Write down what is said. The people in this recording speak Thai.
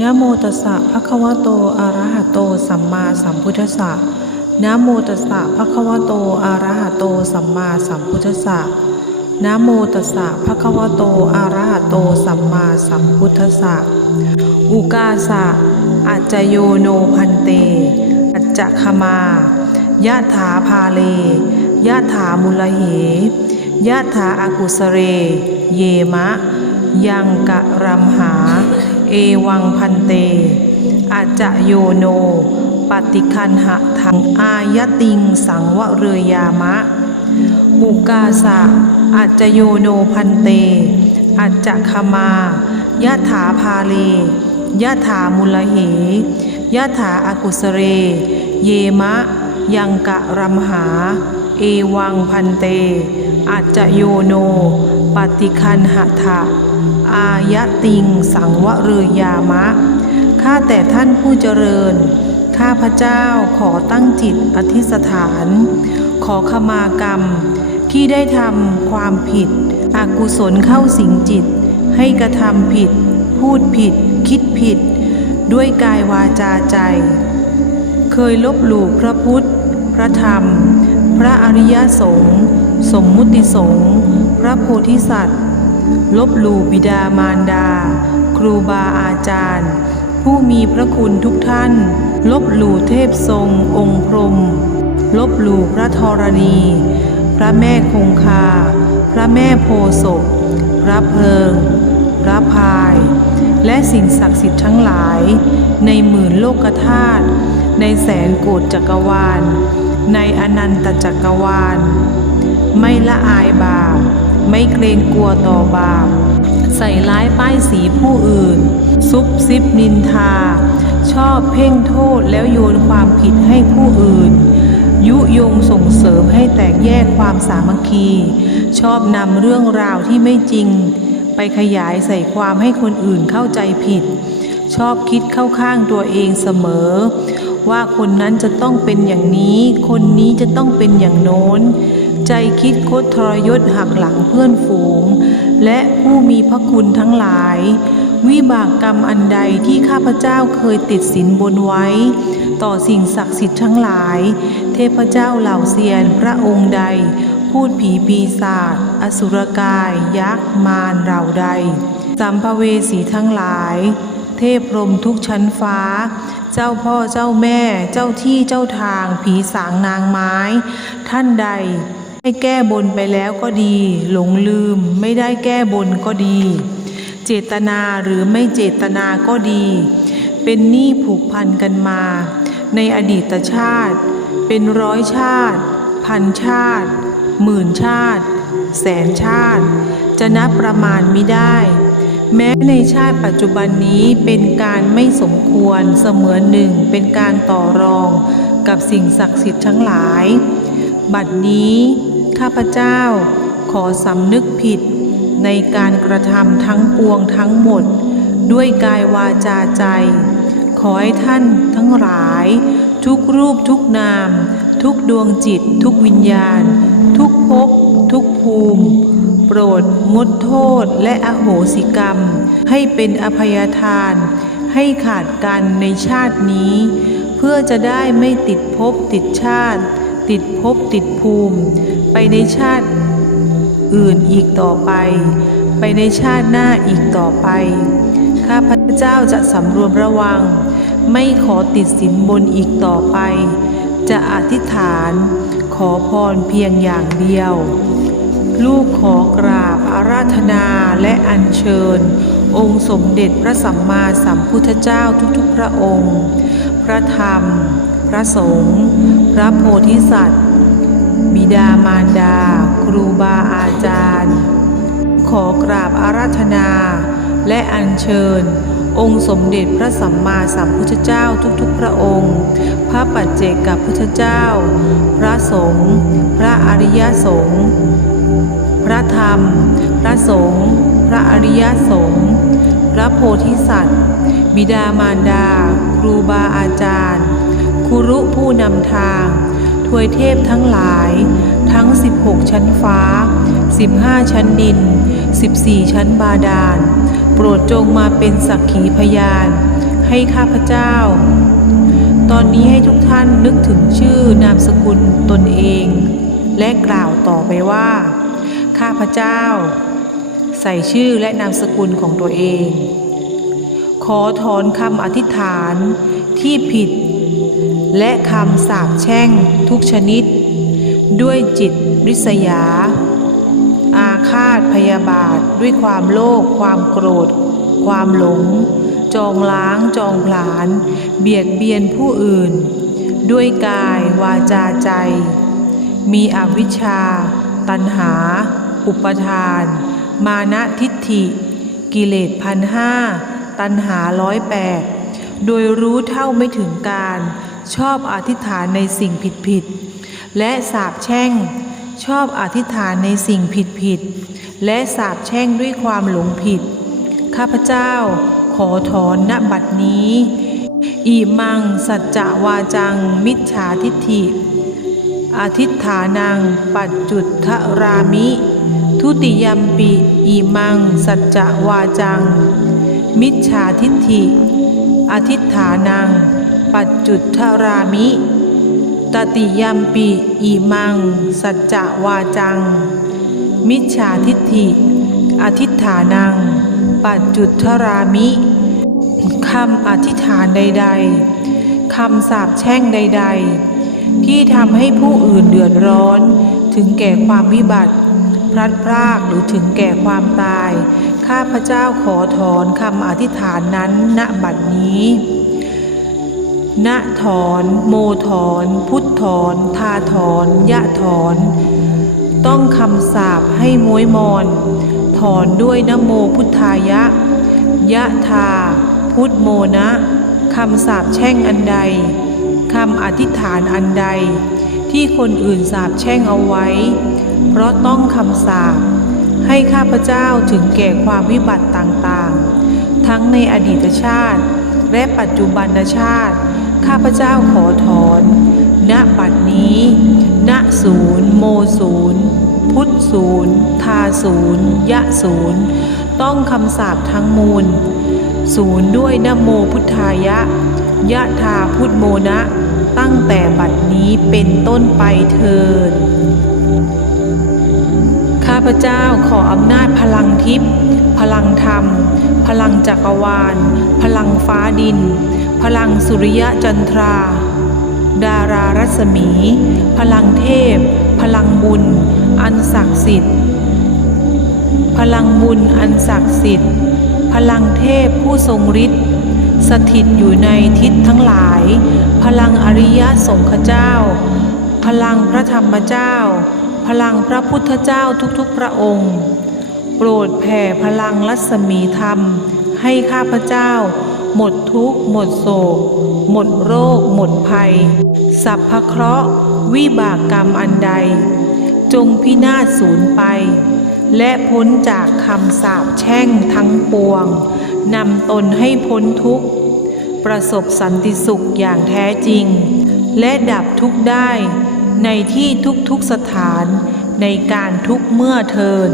นะโมตัสสะภะคะวะโตอะระหะโต สัมมาสัมพุทธัสสะนะโมตัสสะภะคะวะโตอะระหะโต สัมมาสัมพุทธัสสะนะโมตัสสะภะคะวะโตอะระหะโต สัมมาสัมพุทธัสสะอุกาสะ อัจโยโนพันเต อัจจคมายะถาพาเลยะถามุลเหยะถาอากุสเร เยมะ ยังกะรัมหา เอวังพันเตอาจจะโยโน ปฏิคันหะทังอายติงสังวะเรยามะ อุกาสะอาจจะโยโนพันเตอาจจะคมายะถาพาเลยะถามุลเหยะถาอากุสเร เยมะ ยังกะรัมหา เอวังพันเตอาจจะโยโน ปฏิคันหะทะอายะติงสังวะเรยามะ ข้าแต่ท่านผู้เจริญ ข้าพระเจ้าขอตั้งจิตอธิษฐาน ขอขมากรรม ที่ได้ทำความผิด อกุศลเข้าสิงจิต ให้กระทำผิด พูดผิด คิดผิด ด้วยกายวาจาใจ เคยลบหลู่พระพุทธ พระธรรม พระอริยสงฆ์สมมุติสงฆ์พระโพธิสัตว์ ลบหลู่บิดามารดา ครูบาอาจารย์ ผู้มีพระคุณทุกท่าน ลบหลู่เทพทรงองค์พรม ลบหลู่พระธรณี พระแม่คงคา พระแม่โพศพพระเพิง พระพาย และสิ่งศักดิ์สิทธิ์ทั้งหลาย ในหมื่นโลกธาตุในแสนโกฏจักรวาล ในอนันตจักรวาล ไม่ละอายบาป ไม่เกรงกลัวต่อบาป ใส่ร้ายป้ายสีผู้อื่น ซุบซิบนินทา ชอบเพ่งโทษแล้วโยนความผิดให้ผู้อื่น ยุยงส่งเสริมให้แตกแยกความสามัคคี ชอบนำเรื่องราวที่ไม่จริง ไปขยายใส่ความให้คนอื่นเข้าใจผิด ชอบคิดเข้าข้างตัวเองเสมอ ว่าคนนั้นจะต้องเป็นอย่างนี้ คนนี้จะต้องเป็นอย่างโน้น ใจคิดคดทรยศหักหลังเพื่อนฝูง และผู้มีพระคุณทั้งหลาย วิบากกรรมอันใดที่ข้าพเจ้าเคยติดสินบนไว้ ต่อสิ่งศักดิ์สิทธิ์ทั้งหลาย เทพเจ้าเหล่าเซียนพระองค์ใด พูดผีปีศาจอสุรกาย ยักษ์มารเหล่าใดสัมภเวสีทั้งหลาย เทพรมทุกชั้นฟ้า เจ้าพ่อเจ้าแม่ เจ้าที่เจ้าทาง ผีสางนางไม้ ท่านใดให้แก้บนไปแล้วก็ดี หลงลืมไม่ได้แก้บนก็ดี เจตนาหรือไม่เจตนาก็ดี เป็นหนี้ผูกพันกันมา ในอดีตชาติ เป็นร้อยชาติ พันชาติ หมื่นชาติ แสนชาติ จะนับประมาณไมิได้ แม้ในชาติปัจจุบันนี้เป็นการไม่สมควรเสมือนหนึ่งเป็นการต่อรองกับสิ่งศักดิ์สิทธิ์ทั้งหลาย บัดนี้ ข้าพเจ้าขอสำนึกผิดในการกระทำทั้งปวงทั้งหมด ด้วยกายวาจาใจ ขอให้ท่านทั้งหลาย ทุกรูปทุกนาม ทุกดวงจิต ทุกวิญญาณ ทุกภพ ทุกภูมิ โปรดงดโทษและอโหสิกรรม ให้เป็นอภัยทาน ให้ขาดกันในชาตินี้ เพื่อจะได้ไม่ติดภพติดชาติ ติดภพติดภูมิ ไปในชาติอื่นอีกต่อไป ไปในชาติหน้าอีกต่อไป ข้าพเจ้าจะสำรวมระวัง ไม่ขอติดสินบนอีกต่อไป จะอธิษฐาน ขอพรเพียงอย่างเดียว ลูกขอกราบอาราธนาและอัญเชิญ องค์สมเด็จพระสัมมาสัมพุทธเจ้าทุกๆพระองค์ พระธรรม พระสงฆ์ พระโพธิสัตว์ บิดามารดา ครูบาอาจารย์ ขอกราบอาราธนา และอัญเชิญ องค์สมเด็จพระสัมมาสัมพุทธเจ้าทุกๆพระองค์ พระปัจเจกพุทธเจ้า พระสงฆ์ พระอริยสงฆ์ พระธรรม พระสงฆ์ พระอริยสงฆ์ พระโพธิสัตว์ บิดามารดา ครูบาอาจารย์ครูรุผู้นำทาง ทวยเทพทั้งหลาย ทั้ง 16 ชั้นฟ้า 15 ชั้นดิน 14 ชั้นบาดาล โปรดจงมาเป็นสักขีพยาน ให้ข้าพเจ้าตอนนี้ให้ทุกท่านนึกถึงชื่อนามสกุลตนเอง และกล่าวต่อไปว่า พเจ้า ใส่ชื่อและนามสกุลของตัวเอง ขอถอนคำอธิษฐานที่ผิด และคำสาปแช่งทุกชนิด ด้วยจิตริษยา อาฆาตพยาบาทด้วยความโลภความโกรธ ความหลง จองล้างจองผลาญเบียดเบียนผู้อื่น ด้วยกายวาจาใจมีอวิชชา ตัณหา อุปทาน มานะทิฏฐิ กิเลสพันห้าตัณหาร้อยแปดโดยรู้เท่าไม่ถึงการชอบอธิษฐานในสิ่งผิดผิดๆและสาบแช่ง ชอบอธิษฐานในสิ่งผิดผิดๆและสาบแช่งด้วยความหลงผิด ข้าพเจ้าขอถอนณบัดนี้ อิมังสัจจวาจัง มิจฉาทิฏฐิอธิษฐานัง ปัจจุทธรามิ ทุติยมปิอิมัง สัจจวาจัง มิจฉาทิฏฐิ อธิฐานัง ปัจจุทธรามิ ตติยมปิอิมัง สัจจวาจัง มิจฉาทิฏฐิ อธิฐานัง ปัจจุทธรามิคำอธิษฐานใด ๆ คำสาปแช่งใด ๆ ที่ทำให้ผู้อื่นเดือดร้อนถึงแก่ความวิบัติ พลัดพรากหรือถึงแก่ความตาย ข้าพเจ้าขอถอนคำอธิษฐานนั้นณบัดนี้ณถอน โมถอน พุทธถอนทาถอน ยะถอน ต้องคำสาปให้ม้วยมอน ถอนด้วยนโมพุทธายะ ยะทา พุทธโมนะคำสาปแช่งอันใดคำอธิษฐานอันใด ที่คนอื่นสาปแช่งเอาไว้ะต้องคำสาปให้ข้าพเจ้าถึงแก่ความวิบัติต่างๆ ทั้งในอดีตชาติ และปัจจุบันชาติ ข้าพเจ้าขอถอน ณบัดนี้ ณศูนย์โมศูนย์พุทธศูนย์ทาศูนย์ยะศูนย์ต้องคำสาปทั้งมูล ศูนย์ด้วยนโมพุทธายะ ยะทาพุทธโมนะ ตั้งแต่บัดนี้เป็นต้นไปเถิด พเจ้าขออำนาจพลังทิพย์พลังธรรม พลังจักรวาล พลังฟ้าดิน พลังสุริยะจันทรา ดารารัศมี พลังเทพ พลังบุญ อันศักดิ์สิทธิ์ พลังบุญอันศักดิ์สิทธิ์ พลังเทพผู้ทรงฤทธิ์สถิตอยู่ในทิศทั้งหลาย พลังอริยสงฆ์เจ้า พลังพระธรรมเจ้า พลังพระพุทธเจ้าทุกๆพระองค์ โปรดแผ่พลังรัศมีธรรม ให้ข้าพเจ้า หมดทุกข์ หมดโศก หมดโรค หมดภัย สัพพะเคราะห์ วิบากกรรมอันใด จงพินาศสูญไป และพ้นจากคำสาปแช่งทั้งปวงนำตนให้พ้นทุกข์ ประสบสันติสุขอย่างแท้จริง และดับทุกข์ได้ ในที่ทุกๆสถานในการทุกเมื่อเทิน